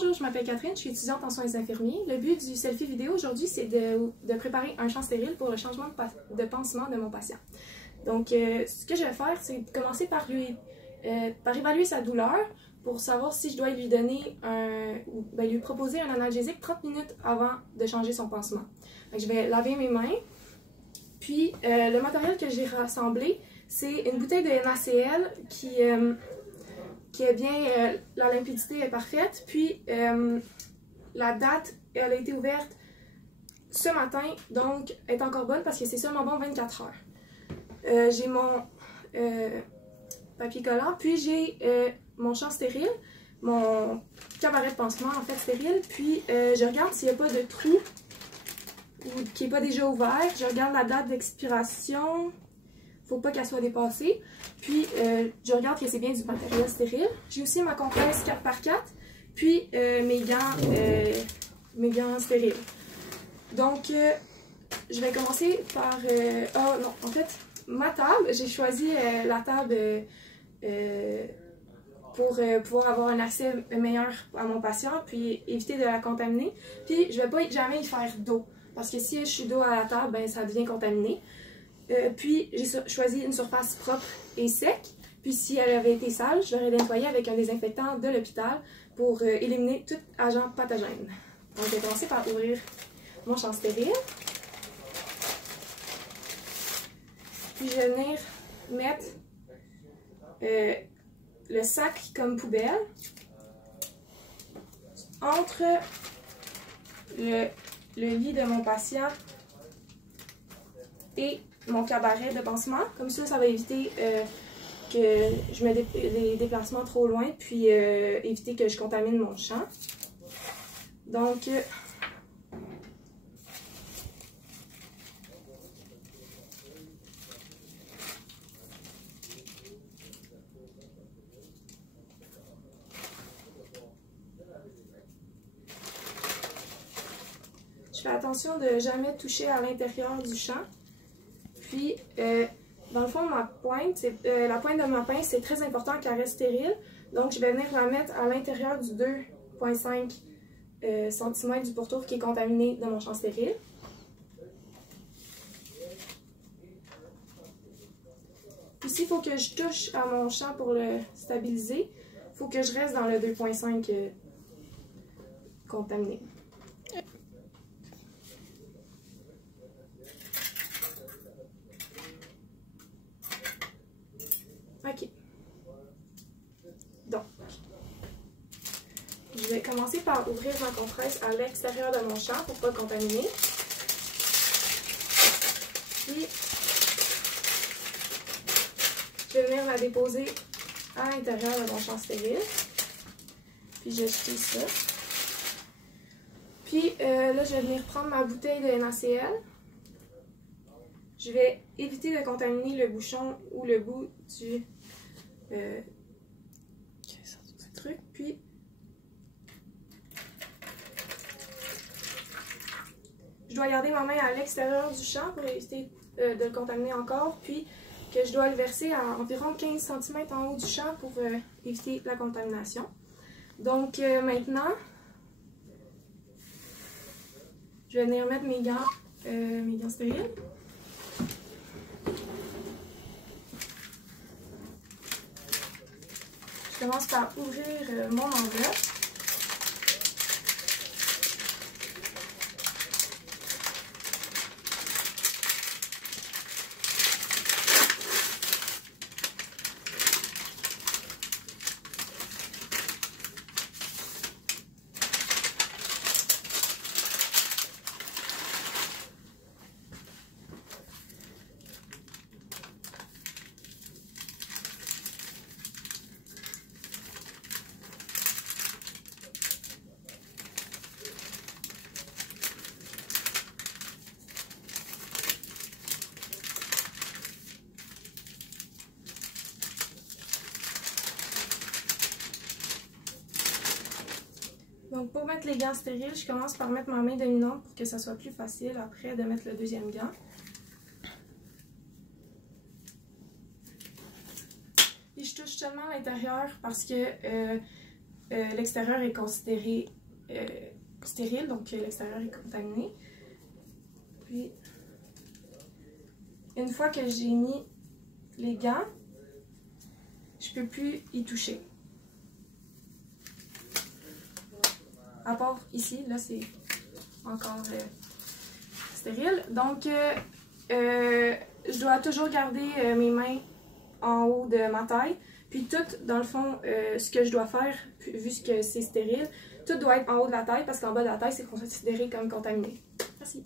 Bonjour, je m'appelle Catherine, je suis étudiante en soins infirmiers. Le but du selfie vidéo aujourd'hui, c'est de préparer un champ stérile pour le changement de pansement de mon patient. Donc, ce que je vais faire, c'est commencer par évaluer sa douleur pour savoir si je dois lui donner lui proposer un analgésique 30 minutes avant de changer son pansement. Donc, je vais laver mes mains. Puis, le matériel que j'ai rassemblé, c'est une bouteille de NaCl qui est bien, la limpidité est parfaite. Puis, la date, elle a été ouverte ce matin, donc elle est encore bonne parce que c'est seulement bon 24 heures. J'ai mon papier collant, puis j'ai mon champ stérile, mon cabaret de pansement en fait stérile, puis je regarde s'il n'y a pas de trou ou qui n'est pas déjà ouvert. Je regarde la date d'expiration, faut pas qu'elle soit dépassée. Puis je regarde que c'est bien du matériel stérile. J'ai aussi ma compresse 4x4, puis mes gants stériles. Donc je vais commencer par... oh non, en fait, ma table, j'ai choisi la table pour pouvoir avoir un accès meilleur à mon patient, puis éviter de la contaminer. Puis je ne vais pas jamais y faire d'eau, parce que si je suis d'eau à la table, ben, ça devient contaminé. Puis j'ai choisi une surface propre et sec. Puis si elle avait été sale, je l'aurais nettoyée avec un désinfectant de l'hôpital pour éliminer tout agent pathogène. Donc je vais commencer par ouvrir mon champ stérile. Puis je vais venir mettre le sac comme poubelle entre le lit de mon patient et mon cabaret de pansement. Comme ça, ça va éviter que je mette des déplacements trop loin, puis éviter que je contamine mon champ. Donc, je fais attention de ne jamais toucher à l'intérieur du champ. Puis, dans le fond, la pointe de ma pince, c'est très important qu'elle reste stérile. Donc, je vais venir la mettre à l'intérieur du 2,5 cm du pourtour qui est contaminé de mon champ stérile. Puis, s'il faut que je touche à mon champ pour le stabiliser, il faut que je reste dans le 2,5 contaminé. OK. Donc, je vais commencer par ouvrir ma compresse à l'extérieur de mon champ pour ne pas contaminer. Puis, je vais venir la déposer à l'intérieur de mon champ stérile. Puis, je vais jeter ça. Puis, là, je vais venir prendre ma bouteille de NaCl. Je vais éviter de contaminer le bouchon ou le bout du truc. Puis, je dois garder ma main à l'extérieur du champ pour éviter de le contaminer encore. Puis, que je dois le verser à environ 15 cm en haut du champ pour éviter la contamination. Donc, maintenant, je vais venir mettre mes gants stériles. Je commence par ouvrir mon enveloppe. Donc pour mettre les gants stériles, je commence par mettre ma main dominante pour que ça soit plus facile après de mettre le deuxième gant. Et je touche seulement l'intérieur parce que l'extérieur est considéré stérile, donc l'extérieur est contaminé. Puis, une fois que j'ai mis les gants, je peux plus y toucher. À part ici, là c'est encore stérile. Donc, je dois toujours garder mes mains en haut de ma taille. Puis tout, dans le fond, ce que je dois faire, vu que c'est stérile, tout doit être en haut de la taille parce qu'en bas de la taille, c'est considéré comme contaminé. Merci.